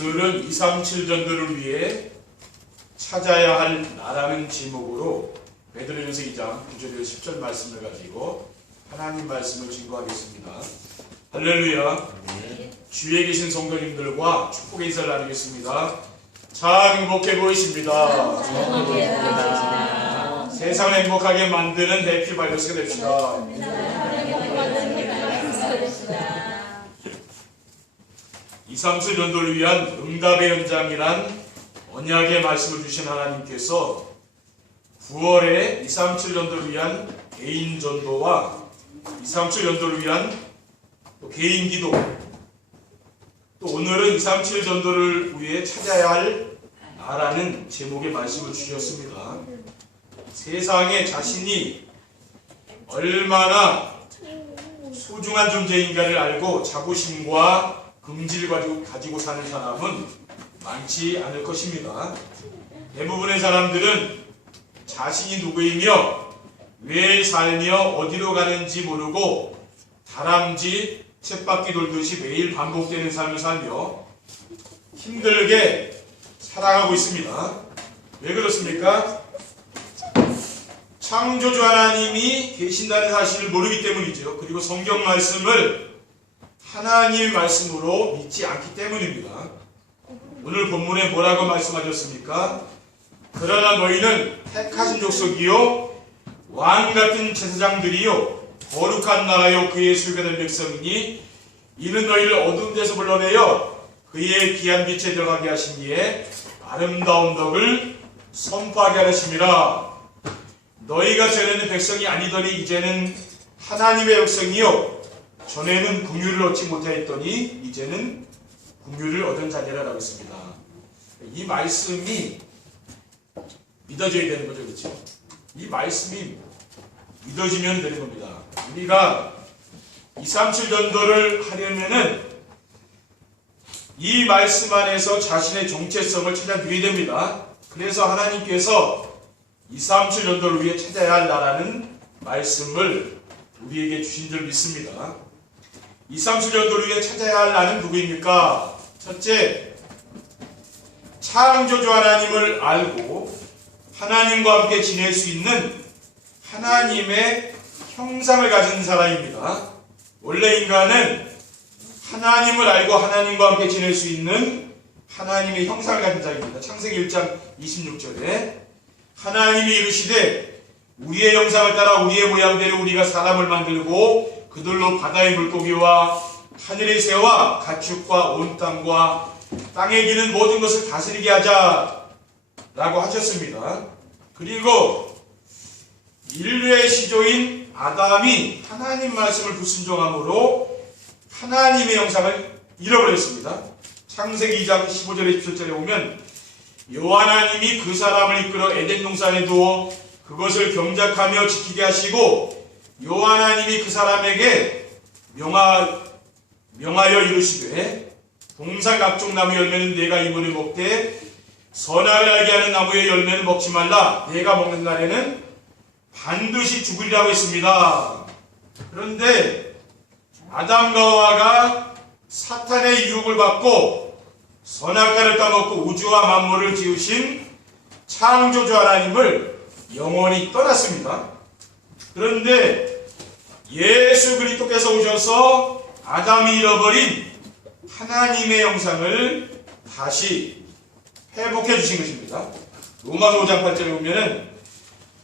오늘은 237 전도를 위해 찾아야 할 나라는 제목으로 베드로전서 2장 9절에서 10절 말씀을 가지고 하나님 말씀을 증거하겠습니다. 할렐루야. 주위에 계신 성도님들과 축복의 인사를 나누겠습니다. 참 행복해 보이십니다. 세상을 행복하게 만드는 해피바이러스가 됩시다. 237 전도를 위한 응답의 현장이란 언약의 말씀을 주신 하나님께서 9월에 237 전도를 위한 개인 전도와 237 전도를 위한 또 개인 기도, 또 오늘은 237 전도를 위해 찾아야 할 나라는 제목의 말씀을 주셨습니다. 세상에 자신이 얼마나 소중한 존재인가를 알고 자부심과 긍지를 가지고 사는 사람은 많지 않을 것입니다. 대부분의 사람들은 자신이 누구이며 왜 살며 어디로 가는지 모르고 다람쥐 쳇바퀴 돌듯이 매일 반복되는 삶을 살며 힘들게 살아가고 있습니다. 왜 그렇습니까? 창조주 하나님이 계신다는 사실을 모르기 때문이죠. 그리고 성경 말씀을 하나님의 말씀으로 믿지 않기 때문입니다. 오늘 본문에 뭐라고 말씀하셨습니까? 그러나 너희는 택하신 족속이요 왕같은 제사장들이요 거룩한 나라요 그의 소유가 된 백성이니 이는 너희를 어두운 데서 불러내어 그의 귀한 빛에 들어가게 하시니에 아름다운 덕을 선포하게 하심이라. 너희가 전에는 백성이 아니더니 이제는 하나님의 백성이요 전에는 긍휼을 얻지 못하였더니 이제는 긍휼을 얻은 자녀라라고 했습니다. 이 말씀이 믿어져야 되는 거죠, 그렇죠? 이 말씀이 믿어지면 되는 겁니다. 우리가 237 전도를 하려면은 이 말씀 안에서 자신의 정체성을 찾아내야 됩니다. 그래서 하나님께서 237 전도를 위해 찾아야 할 나라는 말씀을 우리에게 주신 줄 믿습니다. 237 전도를 위해 찾아야 할 나는 누구입니까? 첫째, 창조주 하나님을 알고 하나님과 함께 지낼 수 있는 하나님의 형상을 가진 사람입니다. 원래 인간은 하나님을 알고 하나님과 함께 지낼 수 있는 하나님의 형상을 가진 자입니다. 창세기 1장 26절에 하나님이 이르시되 우리의 형상을 따라 우리의 모양대로 우리가 사람을 만들고 그들로 바다의 물고기와 하늘의 새와 가축과 온 땅과 땅에 기는 모든 것을 다스리게 하자 라고 하셨습니다. 그리고 인류의 시조인 아담이 하나님 말씀을 불순종함으로 하나님의 형상을 잃어버렸습니다. 창세기 2장 15절에 17절에 보면 여호와 하나님이 그 사람을 이끌어 에덴 동산에 두어 그것을 경작하며 지키게 하시고 여호와 하나님이 그 사람에게 명하여 이르시되 동산 각종 나무 열매는 내가 이번에 먹되 선악을 알게 하는 나무의 열매는 먹지 말라. 내가 먹는 날에는 반드시 죽으리라고 했습니다. 그런데 아담과 하와가 사탄의 유혹을 받고 선악과를 따먹고 우주와 만물을 지으신 창조주 하나님을 영원히 떠났습니다. 그런데 예수 그리스도께서 오셔서 아담이 잃어버린 하나님의 형상을 다시 회복해 주신 것입니다. 로마서 5장 8절에 보면은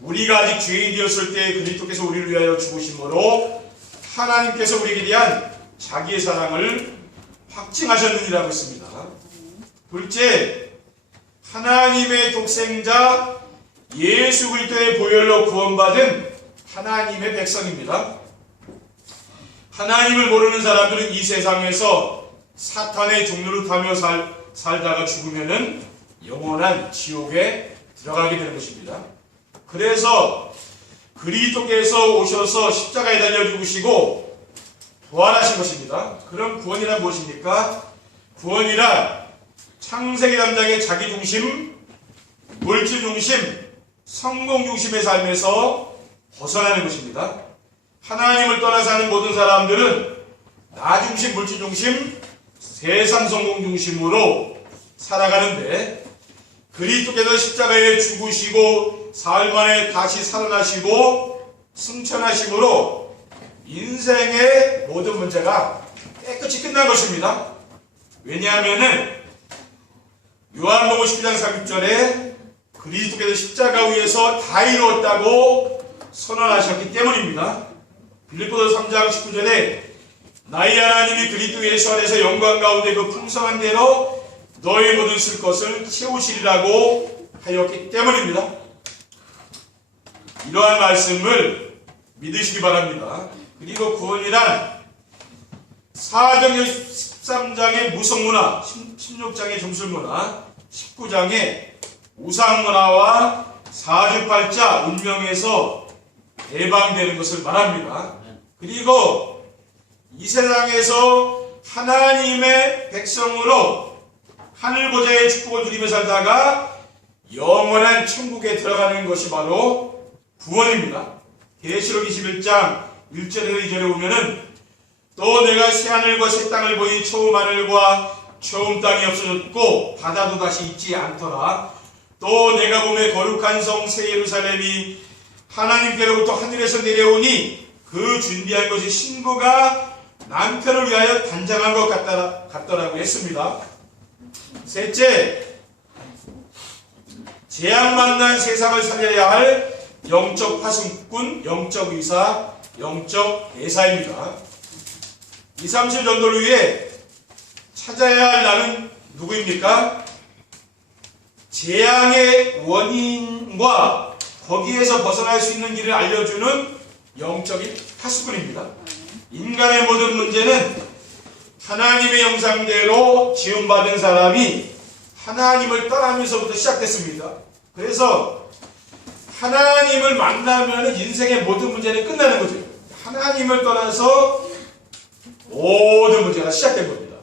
우리가 아직 죄인이 되었을 때 그리스도께서 우리를 위하여 죽으심으로 하나님께서 우리에게 대한 자기의 사랑을 확증하셨느니라고 했습니다. 둘째, 하나님의 독생자 예수 그리스도의 보혈로 구원받은 하나님의 백성입니다. 하나님을 모르는 사람들은 이 세상에서 사탄의 종로를 타며 살다가 죽으면은 영원한 지옥에 들어가게 되는 것입니다. 그래서 그리스도께서 오셔서 십자가에 달려 죽으시고 부활하신 것입니다. 그럼 구원이란 무엇입니까? 구원이란 창세기 3장의 자기중심, 물질중심, 성공중심의 삶에서 벗어나는 것입니다. 하나님을 떠나 사는 모든 사람들은 나중심, 물질중심, 세상 성공중심으로 살아가는데 그리스도께서 십자가에 죽으시고 사흘 만에 다시 살아나시고 승천하심으로 인생의 모든 문제가 깨끗이 끝난 것입니다. 왜냐하면은 요한복음 12장 30절에 그리스도께서 십자가 위에서 다 이루었다고 선언하셨기 때문입니다. 빌립보서 3장 19절에 나의 하나님이 그리스도 예수 안에서 영광 가운데 그 풍성한 대로 너의 모든 쓸 것을 채우시리라고 하였기 때문입니다. 이러한 말씀을 믿으시기 바랍니다. 그리고 구원이란 사도행전 13장의 무속문화, 16장의 점술문화, 19장의 우상문화와 사주팔자 운명에서 해방되는 것을 말합니다. 그리고 이 세상에서 하나님의 백성으로 하늘보좌의 축복을 누리며 살다가 영원한 천국에 들어가는 것이 바로 구원입니다. 계시록 21장 1절에서 2절에 보면은 또 내가 새하늘과 새 땅을 보니 처음 하늘과 처음 땅이 없어졌고 바다도 다시 있지 않더라. 또 내가 보매 거룩한 성 새 예루살렘이 하나님께로부터 하늘에서 내려오니 그 준비한 것이 신부가 남편을 위하여 단장한 것 같더라고 했습니다. 셋째, 재앙 만난 세상을 살려야 할 영적 파수꾼, 영적 의사, 영적 대사입니다. 20, 30 전도를 위해 찾아야 할 나는 누구입니까? 재앙의 원인과 거기에서 벗어날 수 있는 길을 알려주는 영적인 파수꾼입니다. 인간의 모든 문제는 하나님의 형상대로 지음받은 사람이 하나님을 떠나면서부터 시작됐습니다. 그래서 하나님을 만나면 인생의 모든 문제는 끝나는 거죠. 하나님을 떠나서 모든 문제가 시작된 겁니다.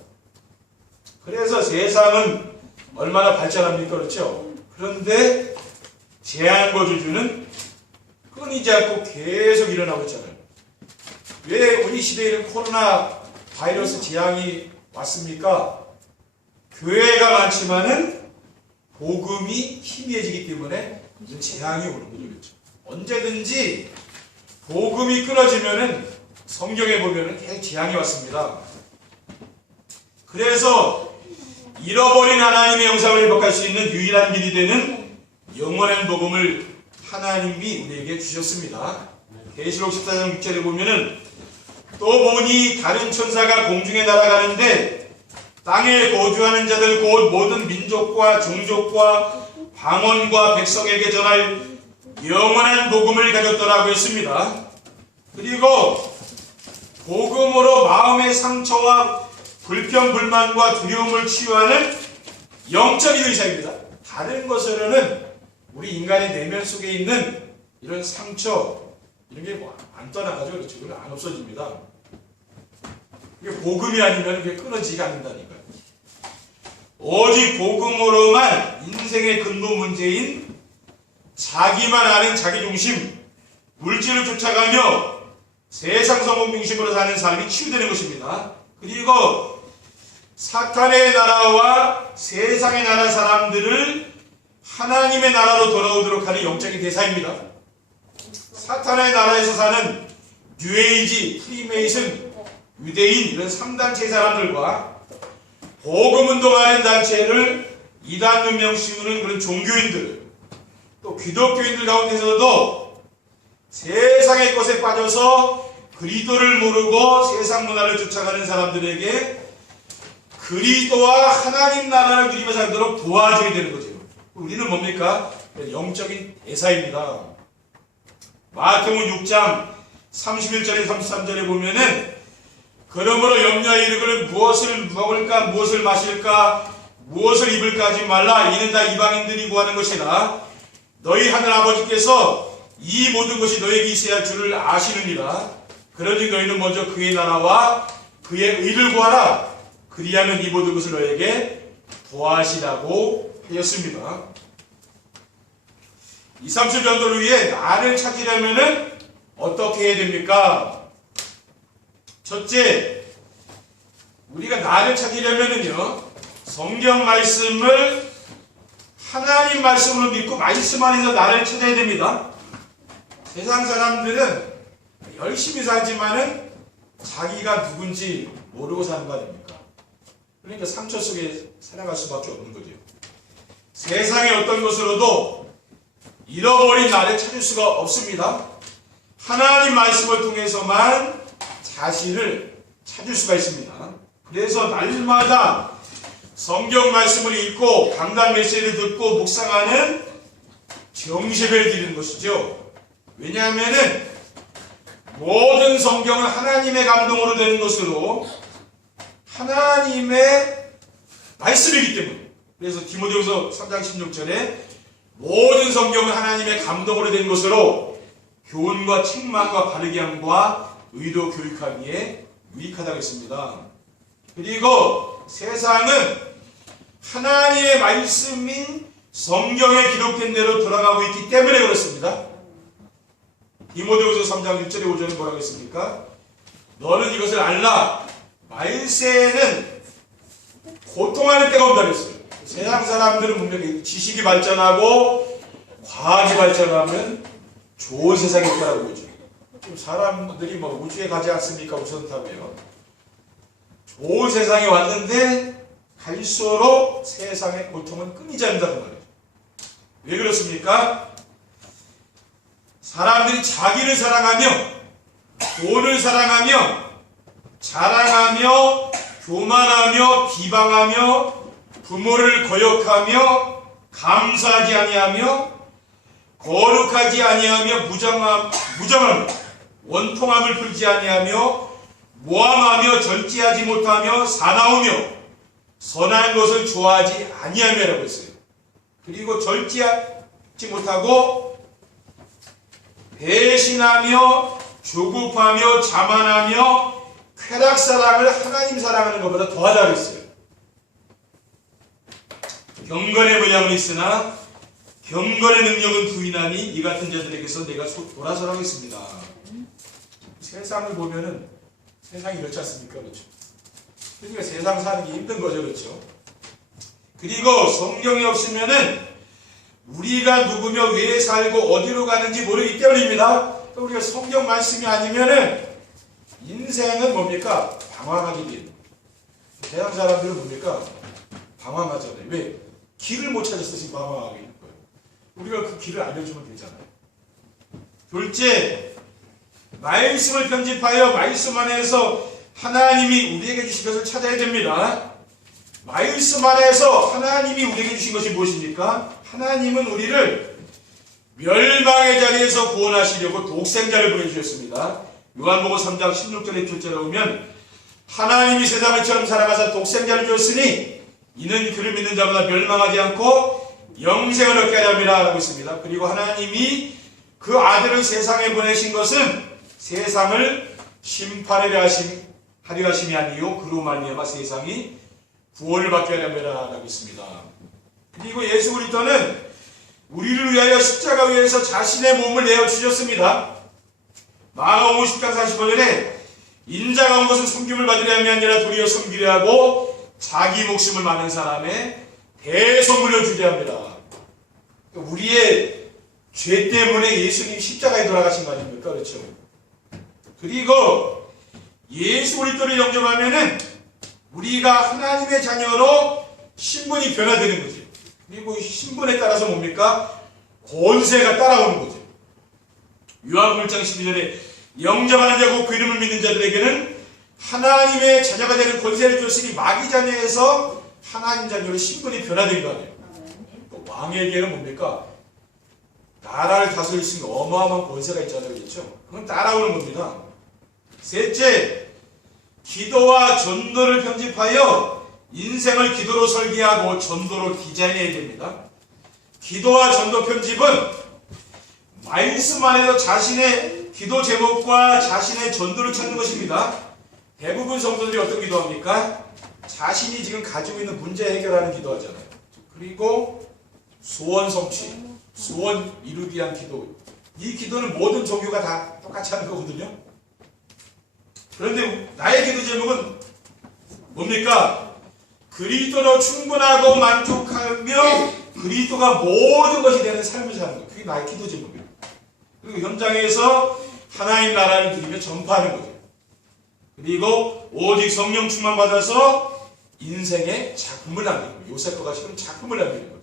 그래서 세상은 얼마나 발전합니까? 그렇죠? 그런데 재앙과 저주는 끊이지 않고 계속 일어나고 있잖아요. 왜 우리 시대에는 코로나 바이러스 재앙이 왔습니까? 교회가 많지만은 복음이 희미해지기 때문에 재앙이 오는 거죠. 그렇죠? 언제든지 복음이 끊어지면은 성경에 보면은 계속 재앙이 왔습니다. 그래서 잃어버린 하나님의 영상을 회복할 수 있는 유일한 길이 되는 영원한 복음을 하나님이 우리에게 주셨습니다. 계시록 14장 6절에 보면은 또 보니 다른 천사가 공중에 날아가는데 땅에 거주하는 자들 곧 모든 민족과 종족과 방언과 백성에게 전할 영원한 복음을 가졌더라고 했습니다. 그리고 복음으로 마음의 상처와 불평, 불만과 두려움을 치유하는 영적인 의사입니다. 다른 것으로는 우리 인간의 내면 속에 있는 이런 상처, 이런 게 안 떠나가죠. 그렇죠. 그건 안 없어집니다. 이게 복음이 아니면 그게 끊어지지 않는다니까요. 오직 복음으로만 인생의 근본 문제인 자기만 아는 자기중심, 물질을 쫓아가며 세상 성공 중심으로 사는 삶이 치유되는 것입니다. 그리고 사탄의 나라와 세상의 나라 사람들을 하나님의 나라로 돌아오도록 하는 영적인 대사입니다. 사탄의 나라에서 사는 뉴에이지, 프리메이슨, 유대인 이런 3단체 사람들과 복음운동하는 단체를 이단 문명 씌우는 그런 종교인들, 또 기독교인들 가운데서도 세상의 것에 빠져서 그리스도를 모르고 세상 문화를 쫓아가는 사람들에게 그리스도와 하나님 나라를 누리며 살도록 도와줘야 되는 거죠. 우리는 뭡니까? 영적인 대사입니다. 마태복음 6장 31절에 33절에 보면은 그러므로 염려하여 이르기를 무엇을 먹을까 무엇을 마실까 무엇을 입을까 하지 말라. 이는 다 이방인들이 구하는 것이라. 너희 하늘 아버지께서 이 모든 것이 너에게 있어야 할 줄을 아시느니라. 그러니 너희는 먼저 그의 나라와 그의 의를 구하라. 그리하면 이 모든 것을 너에게 더하시라고 하였습니다. 20, 30 전도를 위해 나를 찾으려면은 어떻게 해야 됩니까? 첫째, 우리가 나를 찾으려면은요, 성경 말씀을 하나님 말씀으로 믿고 말씀 안에서 나를 찾아야 됩니다. 세상 사람들은 열심히 살지만은 자기가 누군지 모르고 사는 거 아닙니까? 그러니까 상처 속에 살아갈 수밖에 없는 거죠. 세상의 어떤 것으로도 잃어버린 나를 찾을 수가 없습니다. 하나님 말씀을 통해서만 자신을 찾을 수가 있습니다. 그래서 날마다 성경 말씀을 읽고 강단 메시지를 듣고 묵상하는 정식을 드리는 것이죠. 왜냐하면은 모든 성경은 하나님의 감동으로 되는 것으로 하나님의 말씀이기 때문에, 그래서 디모데후서 3장 16절에 모든 성경은 하나님의 감동으로 된 것으로 교훈과 책망과 바르게 함과 의도 교육하기에 유익하다고 했습니다. 그리고 세상은 하나님의 말씀인 성경에 기록된 대로 돌아가고 있기 때문에 그렇습니다. 디모데후서 3장 6절에 5절에 뭐라고 했습니까? 너는 이것을 알라. 말세에는 고통하는 때가 온다 그랬어요. 세상 사람들은 분명히 지식이 발전하고 과학이 발전하면 좋은 세상이 있다라고 그러죠. 지금 사람들이 뭐 우주에 가지 않습니까? 우선 타며. 좋은 세상에 왔는데 갈수록 세상의 고통은 끊이지 않는다는 말이에요. 왜 그렇습니까? 사람들이 자기를 사랑하며 돈을 사랑하며 자랑하며 교만하며 비방하며 부모를 거역하며 감사하지 아니하며 거룩하지 아니하며 무정함 원통함을 풀지 아니하며 모함하며 절제하지 못하며 사나우며 선한 것을 좋아하지 아니하며라고 했어요. 그리고 절제하지 못하고 배신하며 조급하며 자만하며 쾌락사랑을 하나님 사랑하는 것보다 더하다 그랬어요. 경건의 모양은 있으나 경건의 능력은 부인하니 이 같은 자들에게서 내가 돌아서라겠습니다. 세상을 보면은 세상이 그렇지 않습니까? 그렇죠? 그러니까 세상 사는 게 힘든 거죠. 그렇죠? 그리고 성경이 없으면은 우리가 누구며 왜 살고 어디로 가는지 모르기 때문입니다. 우리가 성경 말씀이 아니면은 인생은 뭡니까? 방황하게 돼요. 세상 사람들은 뭡니까? 방황하잖아요. 왜? 길을 못 찾았어. 지금 방황하게 되는 거예요. 우리가 그 길을 알려주면 되잖아요. 둘째, 말씀을 편집하여 말씀 안에서 하나님이 우리에게 주신 것을 찾아야 됩니다. 말씀 안에서 하나님이 우리에게 주신 것이 무엇입니까? 하나님은 우리를 멸망의 자리에서 구원하시려고 독생자를 보내주셨습니다. 요한복음 3장 16절에 2절에 보면 하나님이 세상을 처음 살아가사 독생자를 주었으니 이는 그를 믿는 자마다 멸망하지 않고 영생을 얻게 하려 함이라 라고 있습니다. 그리고 하나님이 그 아들을 세상에 보내신 것은 세상을 심판하려 하심이 아니요 그로 말미암아 세상이 구원을 받게 하려 함이라 라고 있습니다. 그리고 예수 그리스도는 우리를 위하여 십자가 위에서 자신의 몸을 내어 주셨습니다. 마가복음 10장 45절에 인자가 온 것은 섬김을 받으려 함이 아니라 도리어 섬기려 하고 자기 목숨을 많은 사람의 대선물을 주려 합니다. 우리의 죄 때문에 예수님이 십자가에 돌아가신 거 아닙니까? 그렇죠? 그리고 예수 그리스도를 영접하면은 우리가 하나님의 자녀로 신분이 변화되는 거죠. 그리고 신분에 따라서 뭡니까? 권세가 따라오는 거죠. 요한복음 1장 12절에 영접하는 자고 그 이름을 믿는 자들에게는 하나님의 자녀가 되는 권세를 줬으니 마귀 자녀에서 하나님 자녀로 신분이 변화된 거 아니에요. 왕에게는 뭡니까? 나라를 다스릴 수 있는 어마어마한 권세가 있잖아요. 그렇죠? 그건 따라오는 겁니다. 셋째, 기도와 전도를 편집하여 인생을 기도로 설계하고 전도로 디자인해야 됩니다. 기도와 전도 편집은 말씀 안에서 자신의 기도 제목과 자신의 전도를 찾는 것입니다. 대부분 성도들이 어떤 기도합니까? 자신이 지금 가지고 있는 문제 해결하는 기도하잖아요. 그리고 소원 성취, 소원 이루기 위한 기도. 이 기도는 모든 종교가 다 똑같이 하는 거거든요. 그런데 나의 기도 제목은 뭡니까? 그리스도로 충분하고 만족하며 그리스도가 모든 것이 되는 삶을 사는 것. 그게 나의 기도 제목이에요. 그리고 현장에서 하나님 나라를 드리며 전파하는 거죠. 그리고 오직 성령 충만 받아서 인생의 작품을 남기는 거예요. 요셉과 같이 그런 작품을 남기는 거죠.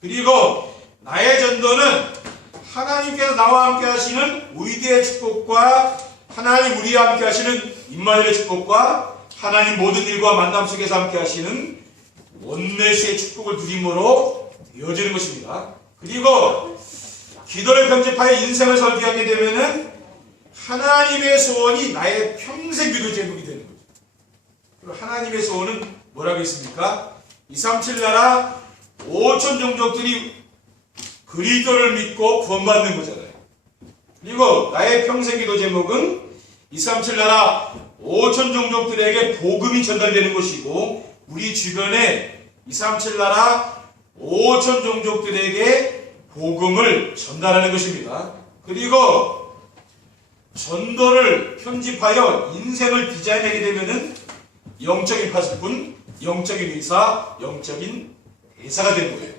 그리고 나의 전도는 하나님께서 나와 함께 하시는 위대의 축복과 하나님 우리와 함께 하시는 임마누엘의 축복과 하나님 모든 일과 만남 속에서 함께 하시는 원내스의 축복을 누림으로 이어지는 것입니다. 그리고 기도를 편집하여 인생을 설계하게 되면은 하나님의 소원이 나의 평생 기도 제목이 되는 거죠. 그리고 하나님의 소원은 뭐라고 했습니까? 237 나라 5천 종족들이 그리스도를 믿고 구원받는 거잖아요. 그리고 나의 평생 기도 제목은 237 나라 5천 종족들에게 복음이 전달되는 것이고 우리 주변에 237 나라 5천 종족들에게 복음을 전달하는 것입니다. 그리고 전도를 편집하여 인생을 디자인하게 되면은 영적인 파수꾼, 영적인 의사, 영적인 대사가 되는 거예요.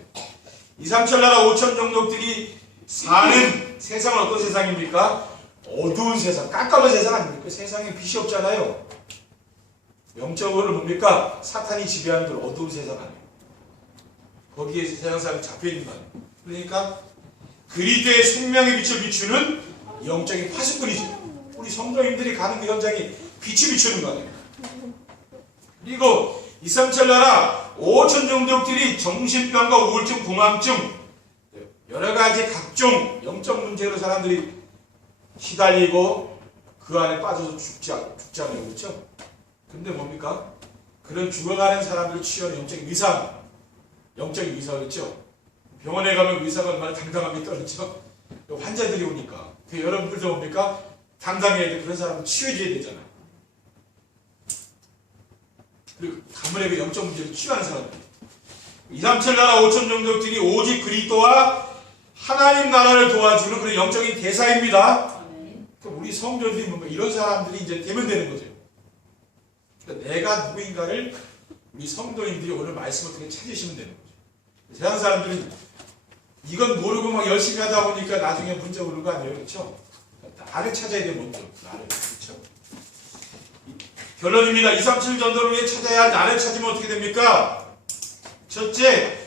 237 나라 5천 종족들이 사는 세상은 어떤 세상입니까? 어두운 세상, 깜깜한 세상 아닙니까? 세상에 빛이 없잖아요. 영적으로 뭡니까? 사탄이 지배하는 그 어두운 세상 아니에요. 거기에 세상 사람이 잡혀있는 거 아니에요. 그러니까 그리스도의 생명의 빛을 비추는 영적인 파수꾼이죠. 우리 성도님들이 가는 그 현장이 빛이 비추는 거 아니에요. 그리고 237 나라 5천 종족들이 정신병과 우울증, 공황증 여러 가지 각종 영적 문제로 사람들이 시달리고 그 안에 빠져서 죽잖아요. 그렇죠? 근데 뭡니까? 그런 죽어가는 사람들을 치유하는 영적인 의사, 영적인 의사 그렇죠? 병원에 가면 의사가 얼마나 당당합니까? 그렇죠? 환자들이 오니까 여러분들도 뭡니까? 당당해야 돼. 그런 사람은 치유해줘야 되잖아요. 그리고 가문의 그 영적 문제를 치유하는 사람들 237 나라 5천 종족들이 오직 그리스도와 하나님 나라를 도와주는 그런 영적인 대사입니다. 우리 성도들이 뭔가 이런 사람들이 이제 되면 되는 거죠. 그러니까 내가 누구인가를 우리 성도인들이 오늘 말씀을 통해 찾으시면 되는 거죠. 세상 사람들은 이건 모르고 막 열심히 하다 보니까 나중에 문제 오는 거 아니에요. 그렇죠? 나를 찾아야 돼 먼저. 나를. 그렇죠? 결론입니다. 237 전도를 위해 찾아야 할 나를 찾으면 어떻게 됩니까? 첫째,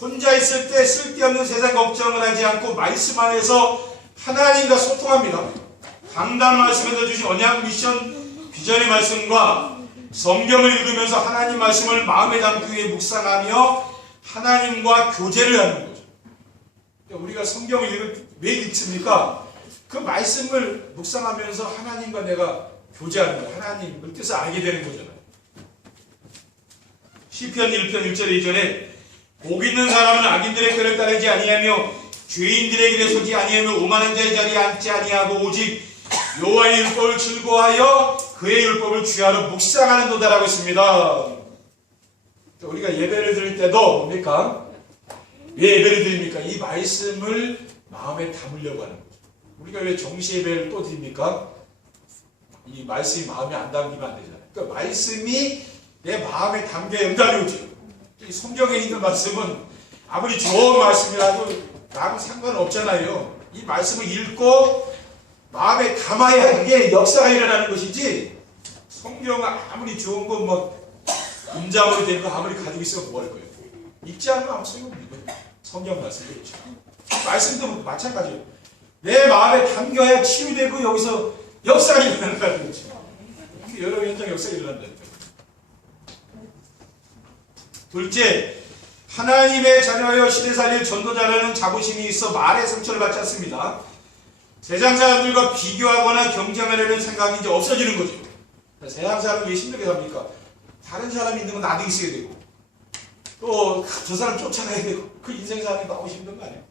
혼자 있을 때 쓸데없는 세상 걱정을 하지 않고 말씀 안에서 하나님과 소통합니다. 강단 말씀에서 주신 언약 미션 비전의 말씀과 성경을 읽으면서 하나님 말씀을 마음에 담기 위해 묵상하며 하나님과 교제를 하는 거죠. 우리가 성경을 왜 읽습니까? 그 말씀을 묵상하면서 하나님과 내가 교제하는 거예요. 하나님의 뜻을 알게 되는 거잖아요. 시편 1편 1절 2절에 복 있는 사람은 악인들의 꾀를 따르지 아니하며 죄인들의 길에 서지 아니하며 오만한 자의 자리에 앉지 아니하고 오직 여호와의 율법을 즐거워하여 그의 율법을 주야로 묵상하는도다라고 했습니다. 우리가 예배를 드릴 때도 뭡니까? 왜 예배를 드립니까? 이 말씀을 마음에 담으려고 하는 거죠. 우리가 왜 정시 예배를 또 드립니까? 이 말씀이 마음에 안 담기면 안 되잖아요. 그러니까 말씀이 내 마음에 담겨야 응답이 오죠. 이 성경에 있는 말씀은 아무리 좋은 말씀이라도 나하고 상관없잖아요. 이 말씀을 읽고 마음에 담아야 이게 역사가 일어나는 것이지 성경은 아무리 좋은 거 뭐 음자물이 되는 거 아무리 가지고 있으면 뭐 할 거예요. 읽지 않으면 아무 소용 없는 거예요. 성경 말씀이 그렇죠. 말씀도 마찬가지예요. 내 마음에 담겨야 치유되고 여기서 역사가 일어나는 거예요. 그렇죠. 여러 현장 역사가 일어난다는 거예요. 둘째, 하나님의 자녀여 시대 살릴 전도자라는 자부심이 있어 말의 상처를 받지 않습니다. 세상 사람들과 비교하거나 경쟁하려는 생각이 이제 없어지는 거죠. 세상 사람이 왜 힘들게 삽니까? 다른 사람이 있는 건 나도 있어야 되고 또 저 사람 쫓아가야 되고 그 인생 사는 게 너무 힘든 거 아니에요?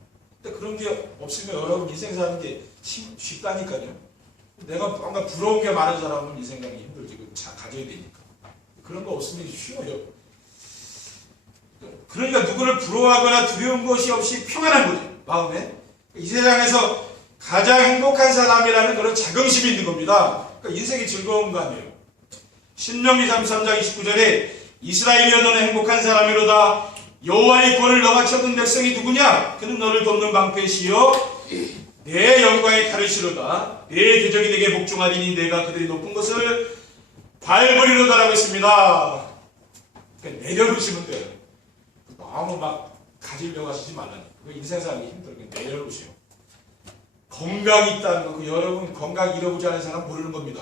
근데 그런 게 없으면 여러분 인생 사는 게 쉽다니까요. 내가 뭔가 부러운 게 많은 사람은 인생 사는 게 힘들지. 가져야 되니까. 그런 거 없으면 쉬워요. 그러니까 누구를 부러워하거나 두려운 것이 없이 평안한 거죠. 마음에. 이 세상에서 가장 행복한 사람이라는 그런 자긍심이 있는 겁니다. 그러니까 인생이 즐거운 거 아니에요. 신명기 33장 29절에 이스라엘이여 너는 행복한 사람이로다. 여호와의 권을 너가 쳐든 백성이 누구냐? 그는 너를 돕는 방패시여 내 영광의 가르시로다. 내 대적이 내게 복종하리니 내가 그들이 높은 것을 밟으리로다라고 했습니다. 그러니까 내려놓으시면 돼요. 너무 막 가지려고 하시지 말라니. 그거 인생 살기 힘들게 내려놓으시오. 건강이 있다는 거, 여러분 건강 잃어보지 않은 사람 모르는 겁니다.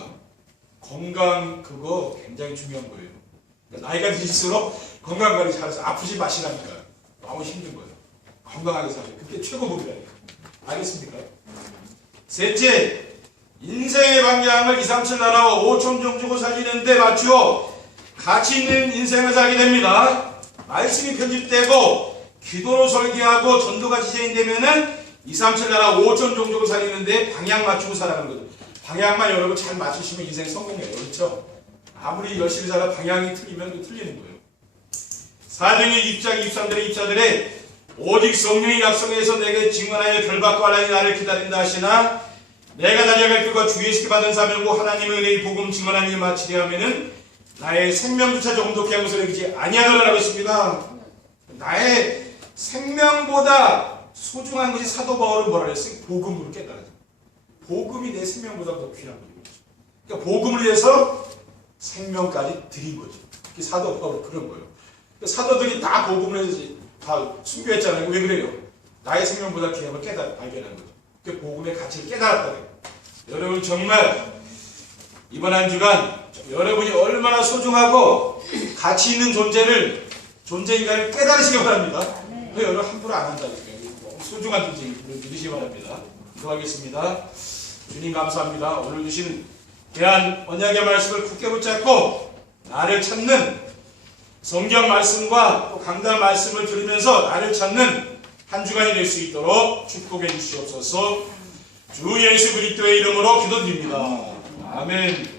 건강 그거 굉장히 중요한 거예요. 그러니까 나이가 드실수록 건강 관리 잘해서 아프지 마시라니까. 너무 힘든 거예요. 건강하게 사세요. 그게 최고 법이라니까. 알겠습니까? 셋째, 인생의 방향을 2, 3, 7 나라와 5천 종 주고 살리는데 맞추어 가치 있는 인생을 살게 됩니다. 말씀이 편집되고 기도로 설계하고 전도가 지정되면은 2, 3, 7 나라 5천 종족을 살리는데 방향 맞추고 살아가는 거죠. 방향만 여러분 잘 맞추시면 인생 성공해요. 그렇죠? 아무리 열심히 살아 방향이 틀리면 틀리는 거예요. 사도행전 20장 23절의 입사들의 오직 성령이 약속해서 내게 증언하여 결박과 환난이 나를 기다린다 하시나 내가 달려갈 길과 주 예수께 받은 사명고 하나님의 은혜의 복음 증언하는 일 마치려 하면은 나의 생명조차 정독히 한 것을 여기지 아니하노라라고 했습니다. 나의 생명보다 소중한 것이 사도 바울은 뭐라 그랬어요? 복음으로 깨달아요. 복음이 내 생명보다 더 귀한 거죠. 그러니까 복음을 위해서 생명까지 드린 거죠. 사도 바울은 그런 거예요. 그러니까 사도들이 다 복음을 해서 다 순교했잖아요. 왜 그래요? 나의 생명보다 귀한 걸 발견한 거죠. 그 복음의 가치를 깨달았다는 거예요. 여러분 정말 이번 한 주간 여러분이 얼마나 소중하고 가치 있는 존재인가를 깨달으시기 바랍니다. 그 여러분 함부로 안 한다니까요. 소중한 존재인 믿으시기 바랍니다. 기도하겠습니다. 주님 감사합니다. 오늘 주신 귀한 언약의 말씀을 굳게 붙잡고 나를 찾는 성경 말씀과 또 강단 말씀을 들으면서 나를 찾는 한 주간이 될 수 있도록 축복해 주시옵소서. 주 예수 그리스도의 이름으로 기도드립니다. 아멘.